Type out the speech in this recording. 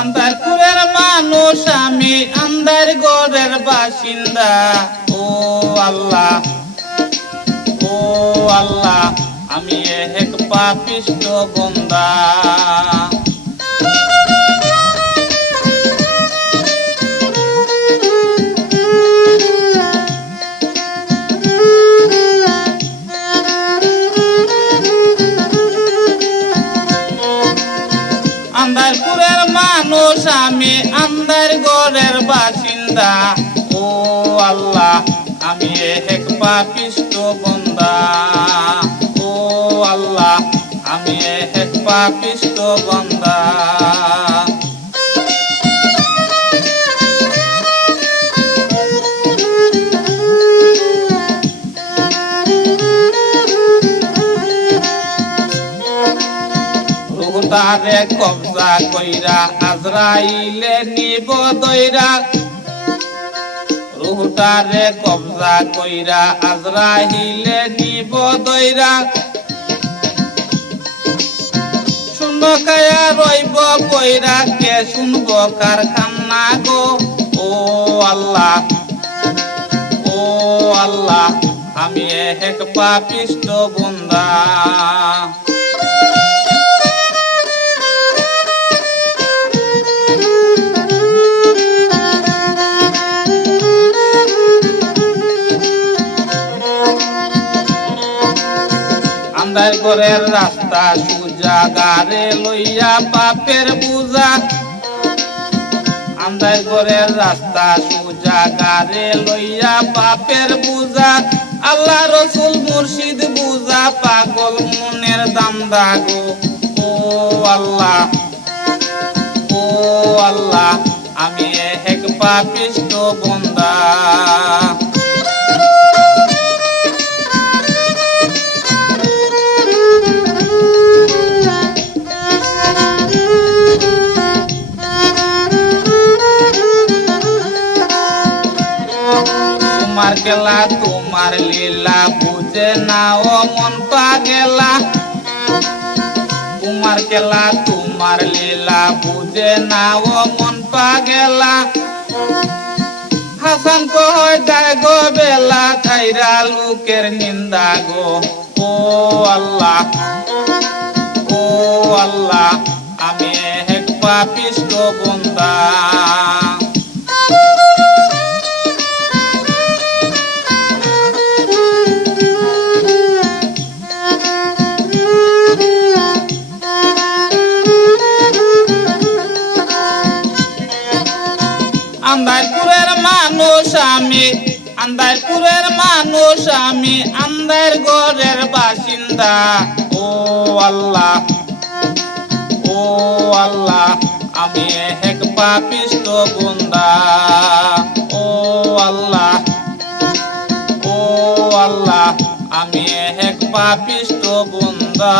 আন্দারপুরের মানুষ আমি, আন্দার গড়ের বাসিন্দা। ও আল্লাহ, ও আল্লাহ, আমি এক পাপিষ্ঠ বান্দা। আন্দারপুরের মানুষ আমি, আন্দার গড়ের বাসিন্দা। ও আল্লাহ, আমি এক পাপিষ্ঠ বান্দা। ও আল্লাহ, আমি এক পাপিষ্ঠ বান্দা। রুহটারে কবজা কইরা আজরাইলে নিব দইরা। রুহটারে কবজা কইরা আজরাইলে নিব দইরা। শুনব কায়া রইব কইরা, কে শুনব কার কান্না গো। ও আল্লাহ, ও আল্লাহ, আমি এক পাপিষ্ঠ বান্দা। আন্দার ঘরের রাস্তা সুজা, গারে লইয়া পাপের বুঝা। আন্দার ঘরের রাস্তা সুজা, গারে লইয়া পাপের বুঝা। আল্লাহ রসুল মুর্শিদ বুঝা, পাগল মনের দান্দা গো। ও আল্লাহ, ও আল্লাহ, আমি এক পাপিষ্ঠ বান্দা। তোমার খেলা তোমার লীলা বুঝে না ও মন পাগেলা। তোমার খেলা তোমার লীলা বুঝে না ও মন পাগেলা। হাসান কয় যায় গো বেলা, ছাইরা লোকের নিন্দা গো। ও আল্লাহ, ও আল্লাহ, আমি এক পাপিষ্ঠ বান্দা। আন্দারপুরের মানুষ আমি, আন্দারপুরের মানুষ আমি, আন্দার গড়ের বাসিন্দা। ও আল্লাহ, ও আল্লাহ, আমি এক পাপিষ্ঠ বান্দা। ও আল্লাহ, ও আল্লাহ, আমি এক পাপিষ্ঠ বান্দা।